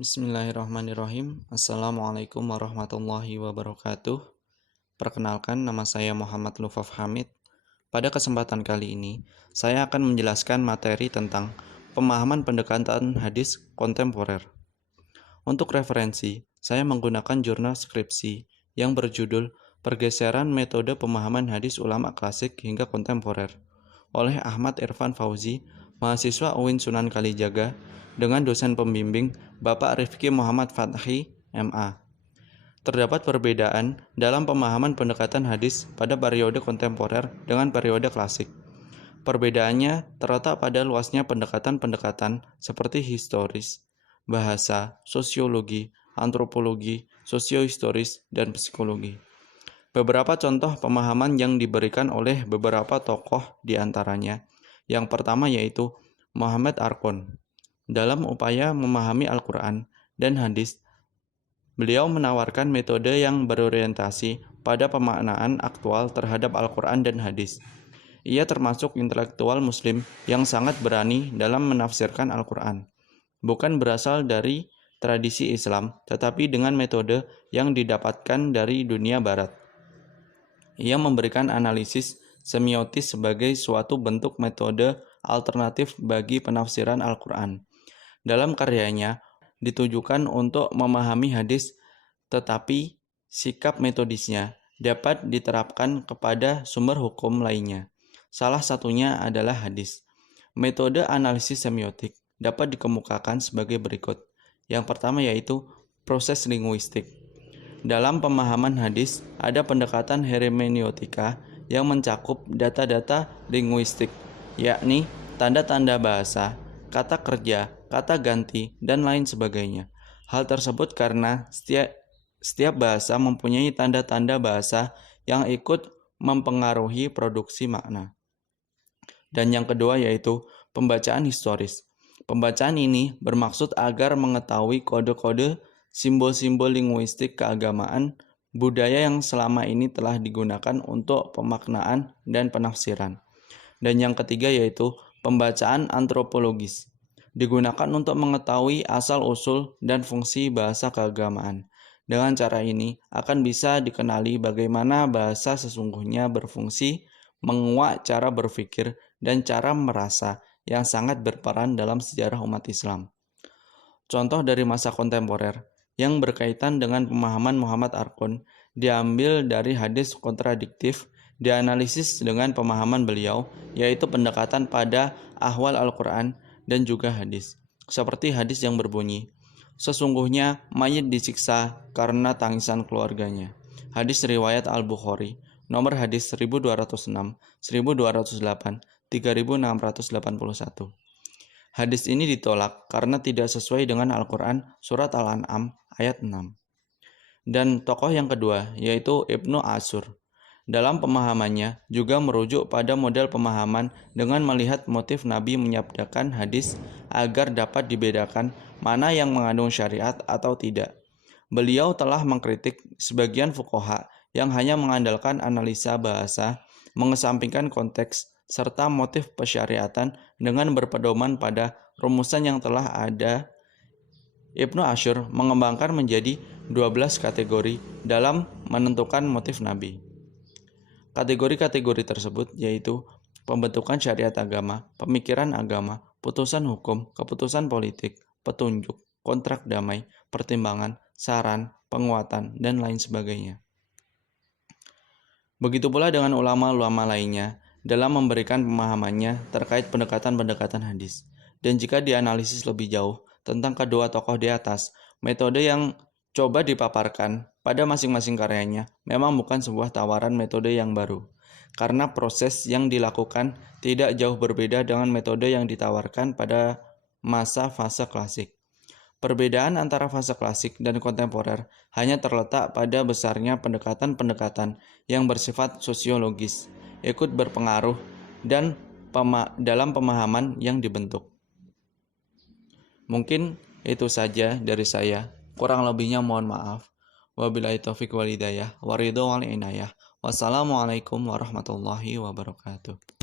Bismillahirrahmanirrahim. Assalamualaikum warahmatullahi wabarakatuh. Perkenalkan, nama saya Muhammad Lufaf Hamid. Pada kesempatan kali ini, saya akan menjelaskan materi tentang pemahaman pendekatan hadis kontemporer. Untuk referensi, saya menggunakan jurnal skripsi yang berjudul Pergeseran Metode Pemahaman Hadis Ulama Klasik hingga Kontemporer oleh Ahmad Irfan Fauzi, mahasiswa UIN Sunan Kalijaga, dengan dosen pembimbing Bapak Rifki Muhammad Fathi, MA. Terdapat perbedaan dalam pemahaman pendekatan hadis pada periode kontemporer dengan periode klasik. Perbedaannya terletak pada luasnya pendekatan-pendekatan seperti historis, bahasa, sosiologi, antropologi, sosiohistoris, dan psikologi. Beberapa contoh pemahaman yang diberikan oleh beberapa tokoh di antaranya. Yang pertama yaitu Muhammad Arkon. Dalam upaya memahami Al-Quran dan hadis, beliau menawarkan metode yang berorientasi pada pemaknaan aktual terhadap Al-Quran dan hadis. Ia termasuk intelektual muslim yang sangat berani dalam menafsirkan Al-Quran. Bukan berasal dari tradisi Islam, tetapi dengan metode yang didapatkan dari dunia barat. Ia memberikan analisis semiotis sebagai suatu bentuk metode alternatif bagi penafsiran Al-Quran. Dalam karyanya, ditujukan untuk memahami hadis, tetapi sikap metodisnya dapat diterapkan kepada sumber hukum lainnya. Salah satunya adalah hadis. Metode analisis semiotik dapat dikemukakan sebagai berikut. Yang pertama yaitu proses linguistik. Dalam pemahaman hadis, ada pendekatan hermeneutika yang mencakup data-data linguistik, yakni tanda-tanda bahasa, kata kerja, kata ganti, dan lain sebagainya. Hal tersebut karena setiap bahasa mempunyai tanda-tanda bahasa yang ikut mempengaruhi produksi makna. Dan yang kedua yaitu pembacaan historis. Pembacaan ini bermaksud agar mengetahui kode-kode simbol-simbol linguistik keagamaan budaya yang selama ini telah digunakan untuk pemaknaan dan penafsiran. Dan yang ketiga yaitu pembacaan antropologis. Digunakan untuk mengetahui asal-usul dan fungsi bahasa keagamaan. Dengan cara ini akan bisa dikenali bagaimana bahasa sesungguhnya berfungsi, menguak cara berpikir dan cara merasa yang sangat berperan dalam sejarah umat Islam. Contoh dari masa kontemporer yang berkaitan dengan pemahaman Muhammad Arkon diambil dari hadis kontradiktif, dianalisis dengan pemahaman beliau, yaitu pendekatan pada ahwal Al-Quran dan juga hadis. Seperti hadis yang berbunyi, sesungguhnya mayit disiksa karena tangisan keluarganya. Hadis riwayat Al-Bukhari, nomor hadis 1206, 1208, 3681. Hadis ini ditolak karena tidak sesuai dengan Al-Quran surat Al-An'am ayat 6. Dan tokoh yang kedua yaitu Ibnu Ashur. Dalam pemahamannya juga merujuk pada model pemahaman dengan melihat motif Nabi menyabdakan hadis agar dapat dibedakan mana yang mengandung syariat atau tidak. Beliau telah mengkritik sebagian fuqaha yang hanya mengandalkan analisa bahasa, mengesampingkan konteks serta motif pesyariatan dengan berpedoman pada rumusan yang telah ada. Ibnu Ashur mengembangkan menjadi 12 kategori dalam menentukan motif Nabi. Kategori-kategori tersebut yaitu pembentukan syariat agama, pemikiran agama, putusan hukum, keputusan politik, petunjuk, kontrak damai, pertimbangan, saran, penguatan, dan lain sebagainya. Begitu pula dengan ulama-ulama lainnya dalam memberikan pemahamannya terkait pendekatan-pendekatan hadis. Dan jika dianalisis lebih jauh tentang kedua tokoh di atas, metode yang coba dipaparkan pada masing-masing karyanya memang bukan sebuah tawaran metode yang baru, karena proses yang dilakukan tidak jauh berbeda dengan metode yang ditawarkan pada masa fase klasik. Perbedaan antara fase klasik dan kontemporer hanya terletak pada besarnya pendekatan-pendekatan yang bersifat sosiologis, ikut berpengaruh dan dalam pemahaman yang dibentuk. Mungkin itu saja dari saya. Kurang lebihnya mohon maaf. Wabillahi taufiq wal hidayah. Waridho wal inayah. Wassalamualaikum warahmatullahi wabarakatuh.